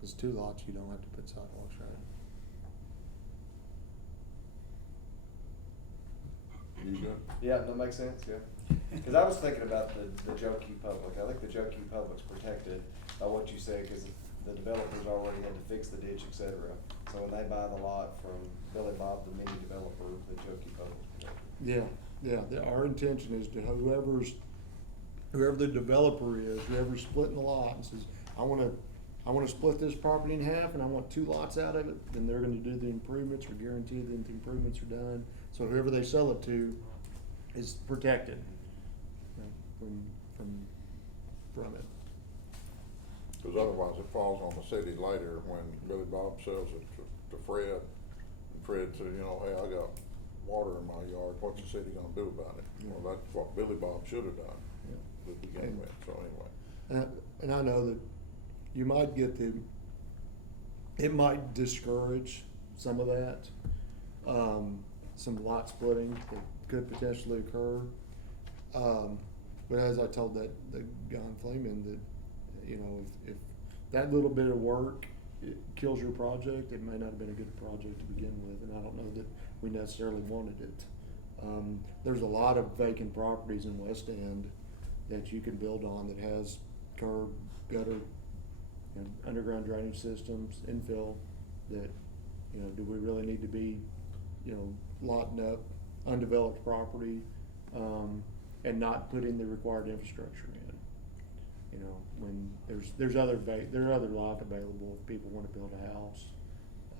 Cause 2 lots, you don't have to put sidewalks, right? You good? Yeah, that makes sense, yeah. Cause I was thinking about the Joe Q Public. I think the Joe Q Public's protected by what you said, cause the developers already had to fix the ditch, et cetera. So when they buy the lot from Billy Bob, the mini developer, the Joe Q Public's protected. Yeah, our intention is to whoever the developer is, whoever's splitting the lot and says, I wanna split this property in half and I want 2 lots out of it, then they're gonna do the improvements or guarantee that the improvements are done. So whoever they sell it to is protected from it. Cause otherwise it falls on the city later when Billy Bob sells it to Fred. And Fred says, hey, I got water in my yard, what's the city gonna do about it? Well, that's what Billy Bob should have done to begin with, so anyway. And I know that you might get it might discourage some of that, some lot splitting that could potentially occur. But as I told the guy in Fleeman that, if that little bit of work, it kills your project, it may not have been a good project to begin with, and I don't know that we necessarily wanted it. There's a lot of vacant properties in West End that you can build on that has curb, gutter, underground drainage systems, infill, that, do we really need to be, lotting up undeveloped property, and not putting the required infrastructure in? When there are other lot available if people wanna build a house.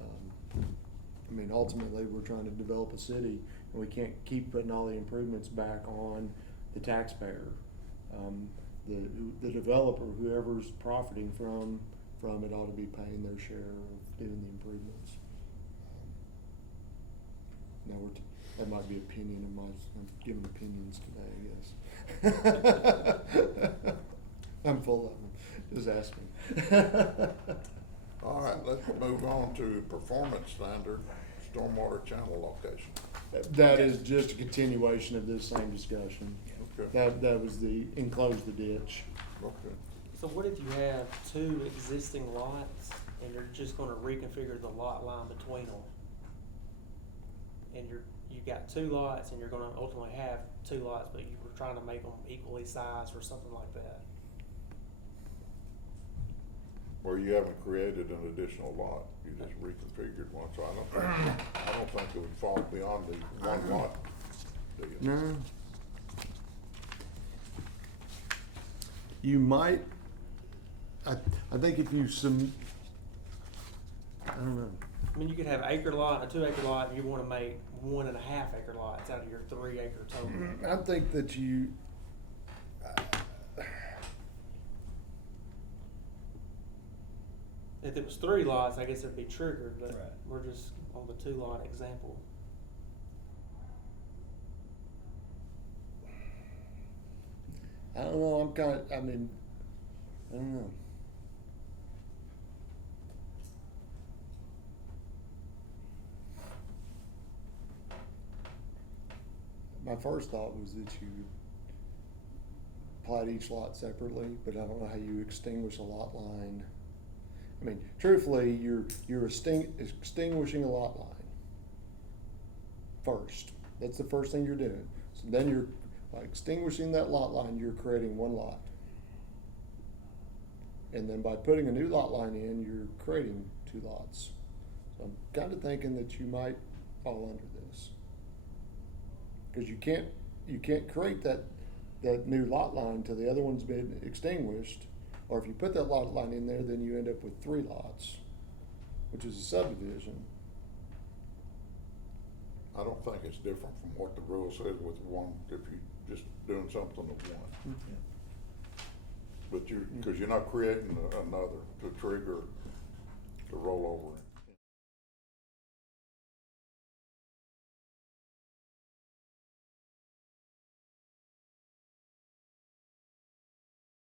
I mean, ultimately, we're trying to develop a city, and we can't keep putting all the improvements back on the taxpayer. The developer, whoever's profiting from it, ought to be paying their share of doing the improvements. Now, that might be opinion of mine, I'm giving opinions today, I guess. I'm full of them, just ask me. All right, let's move on to performance standard, stormwater channel location. That is just a continuation of this same discussion. Okay. That was the, enclose the ditch. Okay. So what if you have two existing lots and you're just gonna reconfigure the lot line between them? And you've got two lots and you're gonna ultimately have two lots, but you were trying to make them equally sized or something like that? Where you haven't created an additional lot, you just reconfigured one, so I don't think it would fall beyond the one lot. Do you? No. You might, I think if you I don't know. I mean, you could have acre lot, a 2 acre lot, and you wanna make 1.5 acre lots out of your 3 acre total. I think that you, If it was 3 lots, I guess it'd be triggered, but Right. we're just on the 2 lot example. I don't know, I mean, I don't know. My first thought was that you plat each lot separately, but I don't know how you extinguish a lot line. I mean, truthfully, you're extinguishing a lot line first. That's the first thing you're doing. So then by extinguishing that lot line, you're creating one lot. And then by putting a new lot line in, you're creating 2 lots. So I'm kind of thinking that you might fall under this. Because you can't create that new lot line till the other one's been extinguished. Or if you put that lot line in there, then you end up with 3 lots, which is a subdivision. I don't think it's different from what the rule says with one, if you just doing something of one. But because you're not creating another to trigger the rollover.